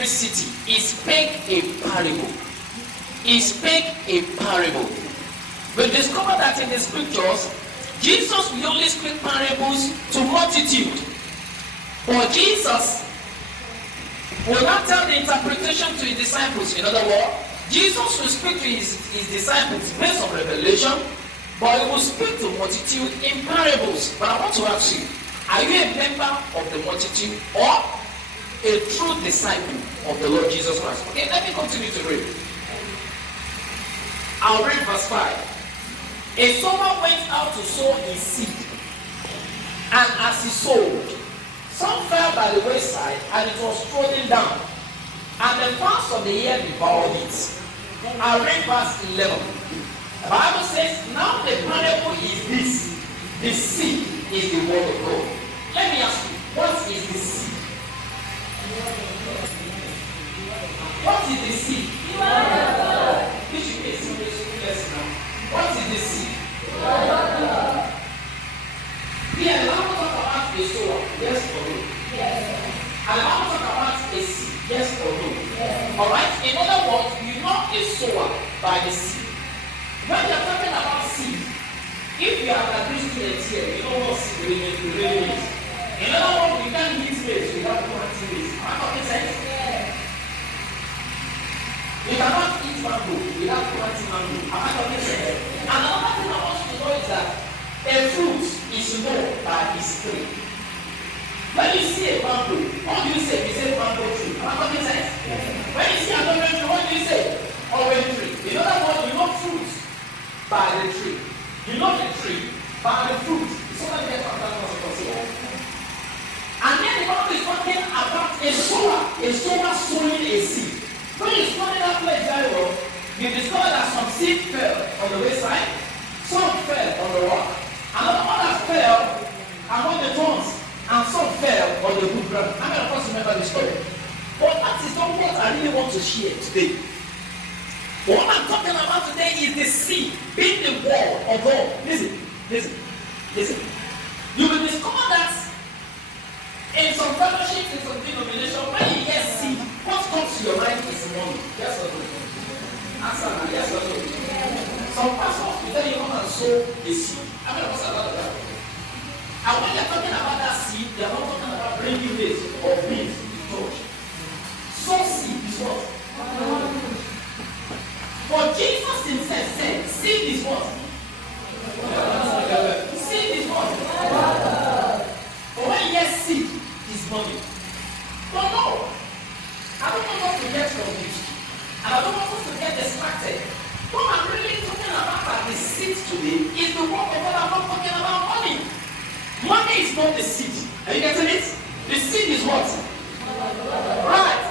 every city, he spake a parable. He spake a parable. We discover that in the scriptures, Jesus will only speak parables to multitude. But Jesus will not tell the interpretation to his disciples. In other words, Jesus will speak to his disciples based on revelation, but he will speak to multitude in parables. But I want to ask you, are you a member of the multitude or a true disciple of the Lord Jesus Christ? Okay, let me continue to read. I'll read verse 5. A sower went out to sow his seed, and as he sowed, some fell by the wayside, and it was trodden down, and the fowls of the air devoured it. I'll read verse 11. The Bible says, now the parable is this: the seed is the word of God. Let me ask you, what is the seed? What is the seed? This should be a simple lesson now. What is the seed? Yeah, I want to talk about a sower, yes or no? Yes. And I want to talk about a seed, yes or no? Yes. Alright? In other words, you know a sower by the seed. When you're talking about seed, if you are a Christian student here, you know what seed really is. In other words, you can't eat maize without planting maize. Am I talking sense? Yes. You cannot eat mango without planting mango. Am I talking sense? And another thing I want you to know is that a fruit is known by its tree. When you see a mango, what do you say? You say mango tree. Am I talking sense? Yes. When you see an orange tree, what do you say? Orange tree. In other words, you know fruit by the tree. You know the tree by the fruit. Somebody get from that concept. And then the Bible is talking about a sower sowing a seed. When you study that place very well, you discover that some seed fell on the wayside, some fell on the rock, another one that fell among the thorns, and some fell on the good ground. How many of us remember the story? But that is not what I really want to share today. What I'm talking about today is the seed being the word of God. Listen. You will discover that in some fellowships, in some denominations, when you hear seed, what comes to your mind is money. Yes or no? Answer now, yes or no? Some pastors will tell you come and sow a seed. How many of us are about that? And when you're talking about that seed, they're not talking about bringing this or beans to church. Sow seed is what? But Jesus himself said, seed is what? Seed is what? But when you hear seed, it's money. But no, I don't want us to get confused. And I don't want us to get distracted. What I'm really talking about the seed today is the word of God. I'm not talking about money. Money is not the seed. Are you getting it? The seed is what? Right.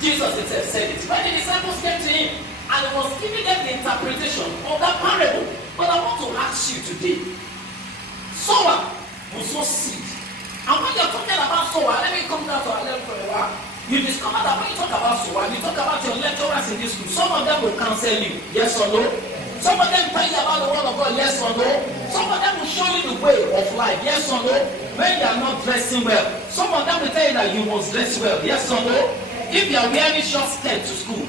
Jesus himself said it. When the disciples came to him and he was giving them the interpretation of that parable. But I want to ask you today, sower will sow seed. And when you're talking about sower, let me come down to our level for a while. You discover that when you talk about sower, you talk about your lecturers in this school. Some of them will counsel you, yes or no? Some of them tell you about the word of God, yes or no? Some of them will show you the way of life, yes or no? When you are not dressing well, some of them will tell you that you must dress well, yes or no? If you are wearing short skirt to school,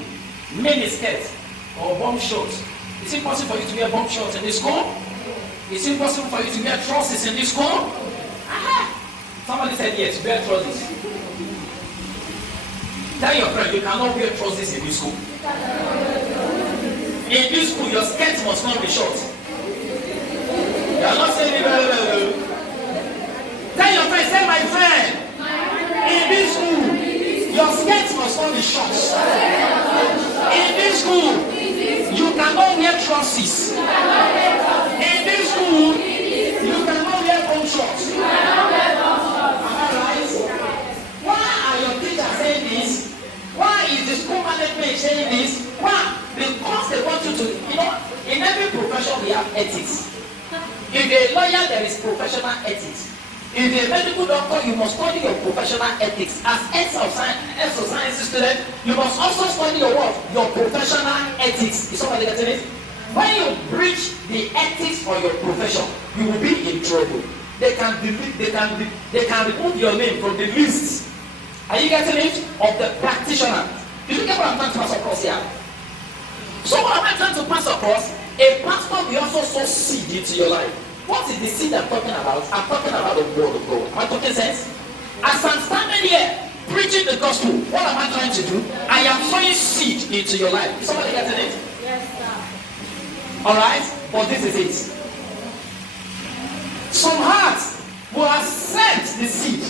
mini skirt or bomb shorts, is it possible for you to wear bomb shorts in this school? Is it possible for you to wear trousers in this school? Somebody said yes, wear trousers. Tell your friend you cannot wear trousers in this school. In this school, your skirt must not be short. You are not saying it very well. Tell your friend, say my friend, in this school, your skirt must not be short. In this school, you cannot wear trousers. In this school, you cannot wear bomb shorts. Why are your teachers saying this? Why is the school management saying this? Why? Because they want you to, in every profession we have ethics. If you're a lawyer, there is professional ethics. If you're a medical doctor, you must study your professional ethics. As health science student, you must also study your what? Your professional ethics. Is somebody getting it? When you breach the ethics of your profession, you will be in trouble. They can remove your name from the list Are you getting it? Of the practitioner. Do you get what I'm trying to pass across here? So what am I trying to pass across? A pastor will also sow seed into your life. What is the seed I'm talking about? I'm talking about the word of God. Am I talking sense? As I'm standing here preaching the gospel, what am I trying to do? I am sowing seed into your life. Is somebody getting it? Yes, sir. Alright? But this is it. Some hearts will accept the seed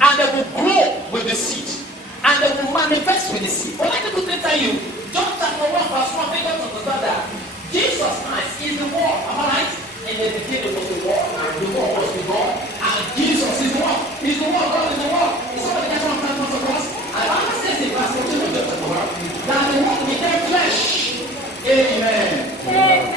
and they will grow with the seed and they will manifest with the seed. But let me quickly tell you, John chapter 1 verse 1, make us understand that Jesus Christ is the word. Am I right? In the beginning was the word, and the word was with God, and Jesus is the word. He's the word, God is the word. Is somebody get what I'm trying to across? And the Bible says in verse 14 of chapter 1 that the word became flesh. Amen. Amen.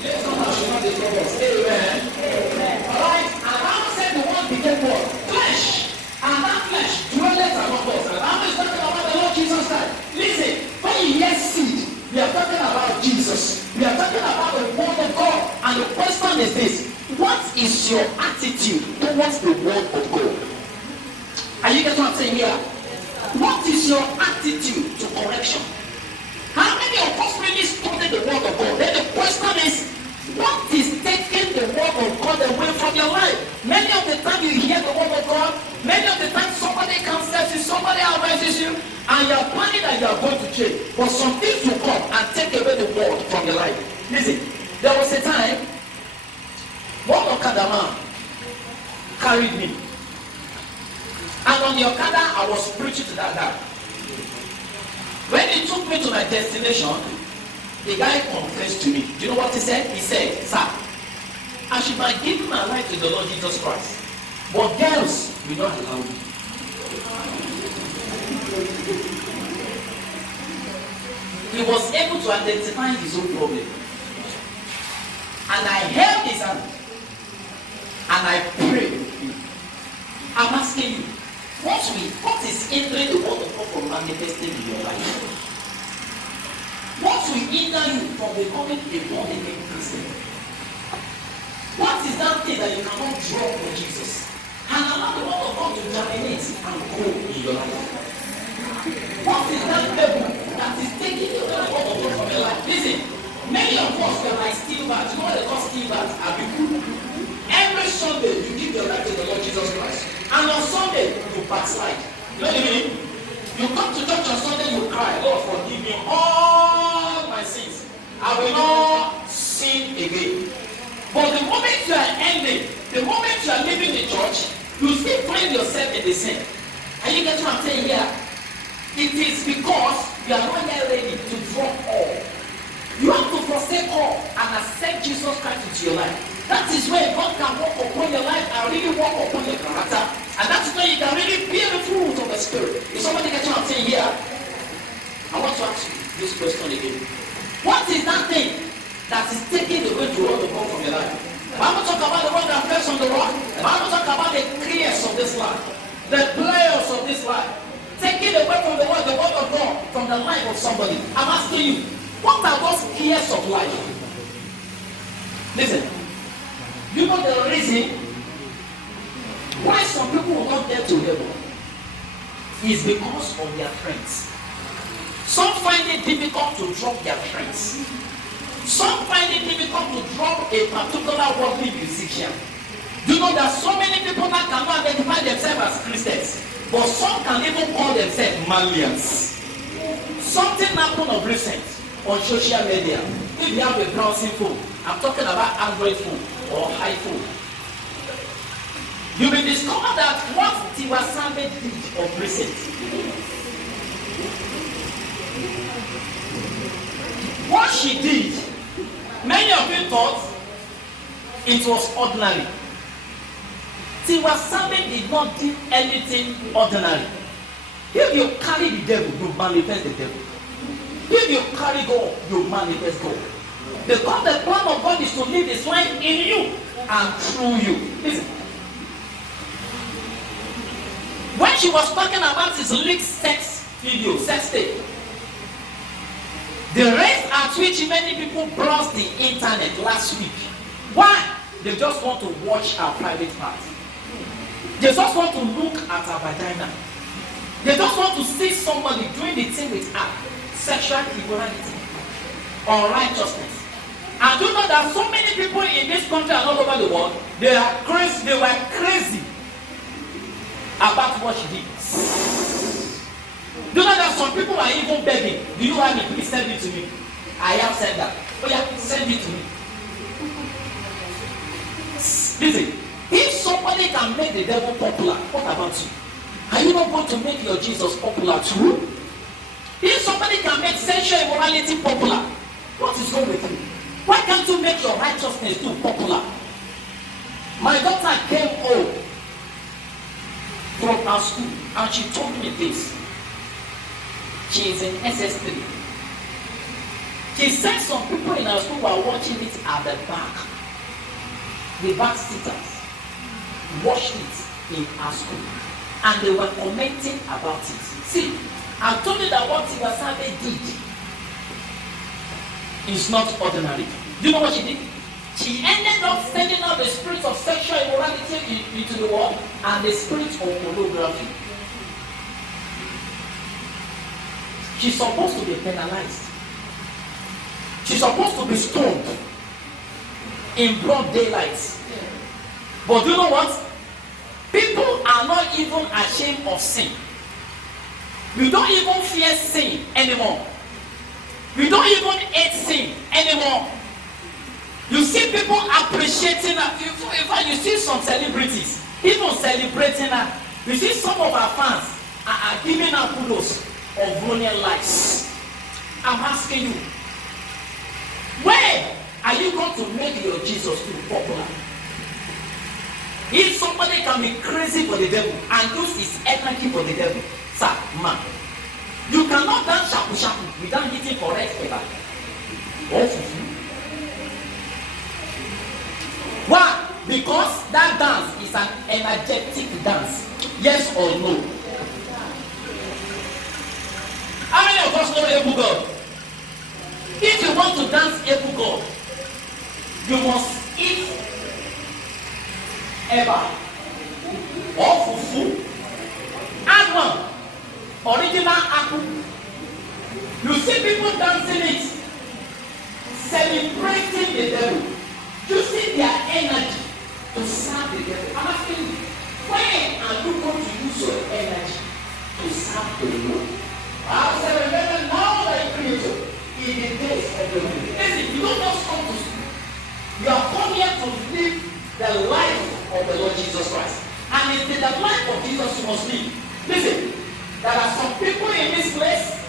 Let's not should not disturb us. Amen. Amen. Alright? And the Bible said the word became what? Flesh. And that flesh dwelleth among us. And the Bible is talking about the Lord Jesus Christ. Listen, when you hear seed, we are talking about Jesus. We are talking about the word of God. And the question is this: what is your attitude towards the word of God? Are you getting what I'm saying here? What is your attitude to correction? How many of us really study the word of God? Then the question is, what is taking the word of God away from your life? Many of the time you hear the word of God, many of the time somebody counsels you, somebody advises you, and you are planning that you are going to change. But some things will come and take away the word from your life. Listen, there was a time one Okada man carried me. And on the Okada, I was preaching to that guy. When he took me to my destination, the guy confessed to me. Do you know what he said? He said, "Sir, I should have given my life to the Lord Jesus Christ. But girls will not allow me." He was able to identify his own problem. And I held his hand. And I prayed with him. I'm asking you, what is hindering the word of God from manifesting in your life? What will hinder you from becoming a born again Christian? What is that thing that you cannot draw for Jesus? And allow the word of God to germinate and grow in your life. What is that devil that is taking the word of God from your life? Listen, many of us are like steel bats. You know what they call steel bats? Every Sunday you give your life to the Lord Jesus Christ. And on Sunday, you backslide. You know what I mean? You come to church on Sunday, you cry, "Lord, forgive me all my sins. I will not sin again." But the moment you are ending, the moment you are leaving the church, you still find yourself in the sin. And you get what I'm saying here? It is because you are not yet ready to drop all. You have to forsake all and accept Jesus Christ into your life. That is where God can walk upon your life and really walk upon your character. And that's where you can really bear the fruit of the Spirit. If somebody gets what I'm saying here, I want to ask you this question again. What is that thing that is taking the way to word of God from your life? The Bible talk about the word that falls on the rock. The Bible talk about the cares of this life, the players of this life, taking away from the word of God from the life of somebody. I'm asking you, what are those cares of life? Listen. You know the reason why some people will not get to heaven is because of their friends. Some find it difficult to drop their friends. Some find it difficult to drop a particular worldly musician. You know that so many people that cannot identify themselves as Christians, but some can even call themselves Malians. Something happened of recent on social media. If you have a browsing phone, I'm talking about Android phone or iPhone, you will discover that what Tiwa Savage did of recent, what she did, many of you thought it was ordinary. Tiwa Savage did not do anything ordinary. If you carry the devil, you manifest the devil. If you carry God, you manifest God. Because the plan of God is to live His life in you and through you. Listen. When she was talking about his leaked sex video, sex tape, the rate at which many people browsed the internet last week, why? They just want to watch her private part. They just want to look at her vagina. They just want to see somebody doing the thing with her. Sexual immorality, unrighteousness. And do you know that so many people in this country and all over the world, they were crazy about what she did. Do you know that some people are even begging, do you have it? Please send it to me. I have said that. Oh yeah, send it to me. Listen, if somebody can make the devil popular, what about you? Are you not going to make your Jesus popular too? If somebody can make sexual immorality popular, what is wrong with you? Why can't you make your righteousness too popular? My daughter came home from her school and she told me this. She is in SS3. She said some people in her school were watching it at the back. The back sitters watched it in her school and they were commenting about it. See, I told you that what Tiwasabe did is not ordinary. Do you know what she did? She ended up sending out the spirit of sexual immorality into the world and the spirit of pornography. She's supposed to be penalized. She's supposed to be stoned in broad daylight. But do you know what? People are not even ashamed of sin. We don't even fear sin anymore. We don't even hate sin anymore. You see people appreciating her. In fact, you see some celebrities even celebrating her. You see some of our fans are giving her kudos of brilliant lives. I'm asking you, where are you going to make your Jesus too popular? If somebody can be crazy for the devil and use his energy for the devil, sir, man, you cannot dance shaku shaku without hitting correct pedal. Why? Because that dance is an energetic dance. Yes or no? How many of us know Ebu God? If you want to dance Ebu God, you must eat eba or fufu, agwa, original apple. You see people dancing it, celebrating the devil. You see their energy to serve the devil. I'm asking you, when are you going to use your energy to serve the Lord? I say, remember now that creator in the days of the Lord. Listen, you don't just come to school. You are come here to live the life of the Lord Jesus Christ. And it's the life of Jesus you must live. Listen, there are some people in this place.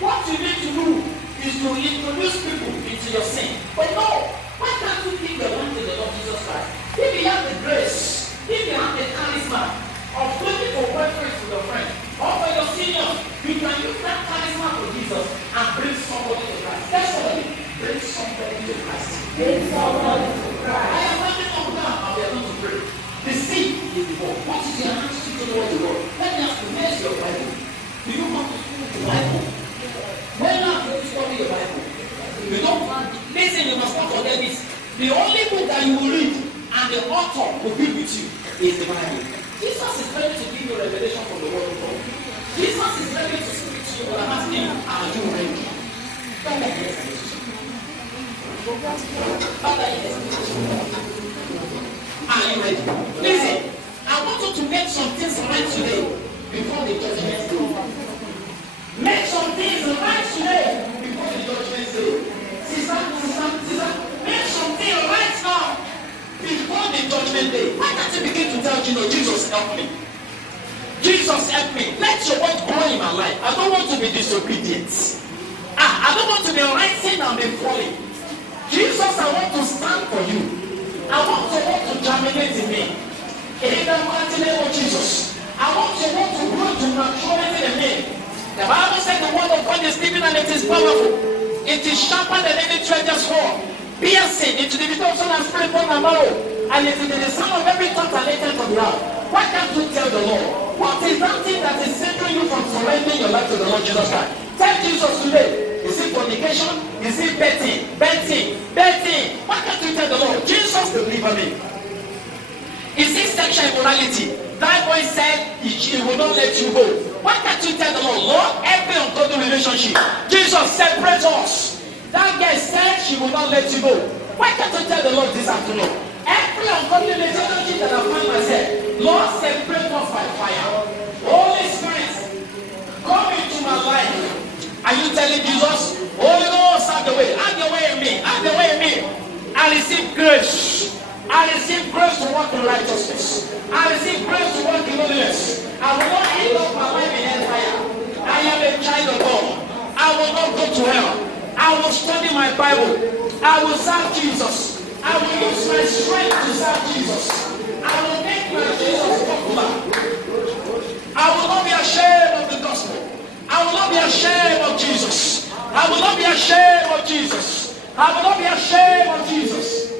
What you need to do is to introduce people into your sin. But no, why can't you give the one to the Lord Jesus Christ? If you have the grace, if you have the charisma of looking for boyfriends with your friend, or for your seniors, you can use that charisma for Jesus and bring somebody to Christ. That's what it is. Bring somebody to Christ. Bring somebody to Christ. I am writing on down and we are going to pray. The seed is the word. What is your answer to the word of God? Let me ask you, where's your Bible? Do you come to school with the Bible? When are you study your Bible? You don't listen, you must not forget this. The only book that you will read and the author will be with you is the Bible. Jesus is ready to give you revelation from the word of God. Jesus is ready to speak to you, but I'm asking you, are you ready? Father, yes. Father, yes. Are you ready? Listen, I want you to make some things right today before the judgment day. Make some things right today before the judgment day. Sister, make something right now before the judgment day. Why can't you begin to tell Jesus, help me? Jesus, help me. Let your word grow in my life. I don't want to be disobedient. I don't want to be rising and be falling. Jesus, I want to stand for you. I want your word to germinate in me. In the mighty name of Jesus. I want your word to grow to maturity in me. The Bible said the word of God is living and it is powerful. It is sharper than any treasure sword, piercing into the vital soul and spirit of the marrow, and it is the sound of every thought related to the heart. Why can't you tell the Lord? What is that thing that is hindering you from surrendering your life to the Lord Jesus Christ? Tell Jesus today. Is it fornication? Is it betting? Why can't you tell the Lord? Jesus, deliver me. Is it sexual immorality? That boy said he will not let you go. Why can't you tell the Lord, Lord, every ungodly relationship, Jesus separates us. That girl said she will not let you go. Why can't you tell the Lord this afternoon? Every ungodly relationship that I find myself, Lord, separate us by fire. Holy Spirit, come into my life. Are you telling Jesus, Holy Ghost, have the way, have your way in me, have the way in me. I receive grace. I receive grace to walk in righteousness. I receive grace to walk in holiness. I will not end up my life in hellfire. I am a child of God. I will not go to hell. I will study my Bible. I will serve Jesus. I will use my strength to serve Jesus. I will make my Jesus popular. I will not be ashamed of the gospel. I will not be ashamed of Jesus. I will not be ashamed of Jesus. I will not be ashamed of Jesus.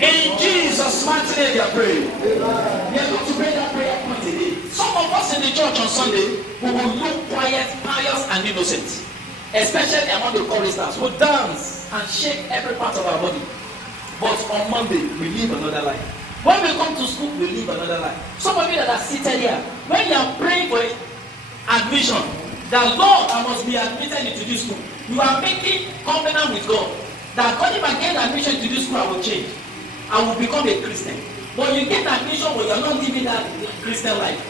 In Jesus' mighty name we are praying. We are going to pray that prayer point today. Some of us in the church on Sunday, we will look quiet, pious, and innocent. Especially among the choristers who dance and shake every part of our body. But on Monday, we live another life. When we come to school, we live another life. Some of you that are seated here, when you are praying for admission, that Lord, I must be admitted into this school. You are making covenant with God. That God, if I get admission to this school, I will change. I will become a Christian. But you get admission when you are not living that Christian life.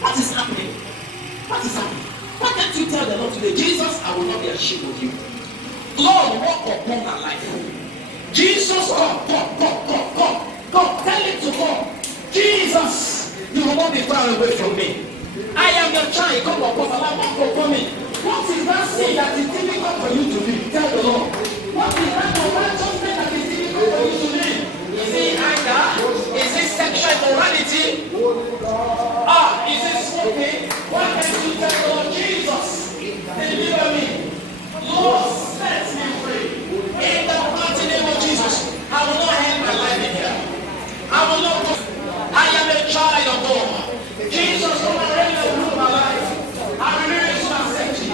What is happening? What is happening? Why can't you tell the Lord today, Jesus, I will not be ashamed of you. Lord, walk upon my life. Jesus, come. Tell him to come. Jesus, you will not be far away from me. I am your child. Come upon my life. Walk upon me. What is that sin that is difficult for you to do? Tell the Lord. What is that unrighteousness that is difficult for you to do? Is it anger? Is it sexual immorality? Is it smoking? Why can't you tell the Lord, Jesus, deliver me? Lord, set me free. In the mighty name of Jesus, I will not end my life in here. I will not go. I am a child of God. Jesus, come and reign and rule my life. I refuse to accept you.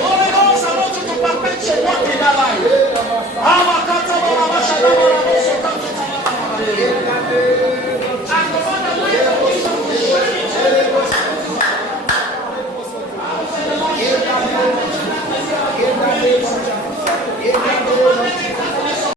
Holy Ghost, I want you to perfect your work in our life.